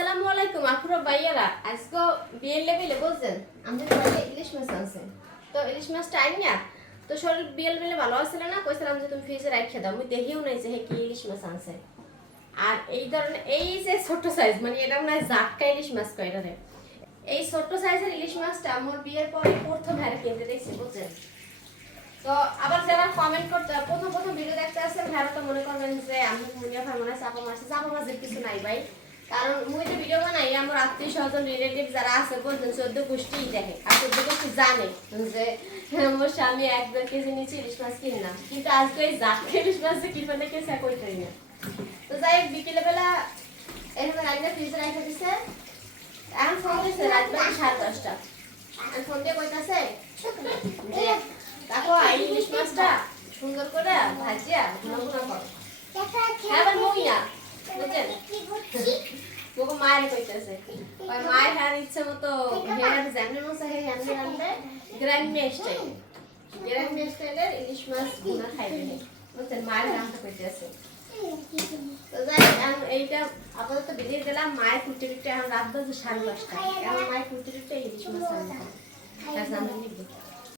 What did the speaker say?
আসসালামু আলাইকুম আপুরা ভাইয়ারা। আজকে বিয়ের লেভেলে বুঝছেন আমাদের বাড়িতে ইলিশ মাছ আছে। তো ইলিশ মাছটা আইন না তো শরীর বিয়ের লেভেলে ভালো আসছিল না, কইছিলাম যে তুমি ফ্রিজে রাখে দাও। আমি দেখিও নাই যে কি ইলিশ মাছ আছে। আর এই ধরনের এই যে ছোট সাইজ, মানে এটা মনে হয় জাটকা ইলিশ মাছ কয় রে। এই ছোট সাইজের ইলিশ মাছটা আমার বিয়ের পরে প্রথম হারে কিনতে দেখছি বুঝছেন। তো আবার যারা কমেন্ট করতে প্রথম ভিডিও দেখতে আসছেন তারা তো মনে করবেন যে আমি মুনিয়া ভাই মনে হয় চাপা মাছের কিছু নাই ভাই। কারণ মুই যে ভিডিও বানাই আমার আত্মীয় স্বজন রিলেটিভ যারা আছে বলছেন 14 গোষ্ঠী দেখে আর 14 গোষ্ঠী জানে যে আমার স্বামী 1-2 কেজি নিচে ইলিশ মাছ কিনলাম, কিন্তু আজকে এই জাটকা ইলিশ মাছ কিনবে না কেসে কইতেই না। তো যাই হোক বিকেলে বেলা এখানে রাখলে ফ্রিজে রেখে দিছে। এখন ফোন দিছে রাত 10:30। আর ফোন দিয়ে কইতাছে যে দেখো এই ইলিশ মাছটা সুন্দর করে ভাজিয়া গুনা গুনা করো। আবার মই না বুঝছেন মোকে মায়ের কইতেছে ওই মায়ের হার ইচ্ছে মতো হেয়ার জানে মশা হে হ্যান্ডে রান্না গ্রাম্য স্টাইলের ইলিশ মাছ গুনা খাইবে না বুঝছেন, মায়ের নামটা কইতেছে। তো যাই এইটা আপাতত বিলিয়ে দিলাম। মায়ের কুটি এখন রাত 10:30 এখন মায়ের কুটি ইলিশ মাছ রান্না করে।